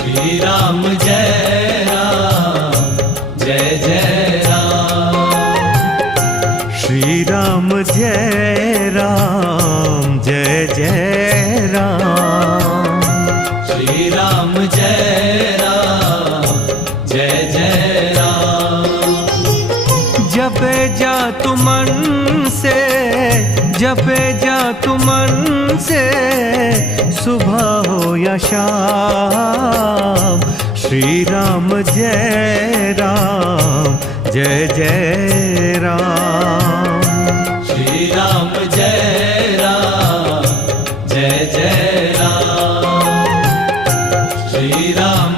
श्री राम जय राम जय जय राम। श्री राम जय राम जय जय राम। श्री राम जय राम जय जय राम। जपे जा तू मन से, जपे जा तू मन से, सुबह हो या शाम। श्री राम जय राम जय जय राम। श्री राम जय राम जय जय राम। श्री राम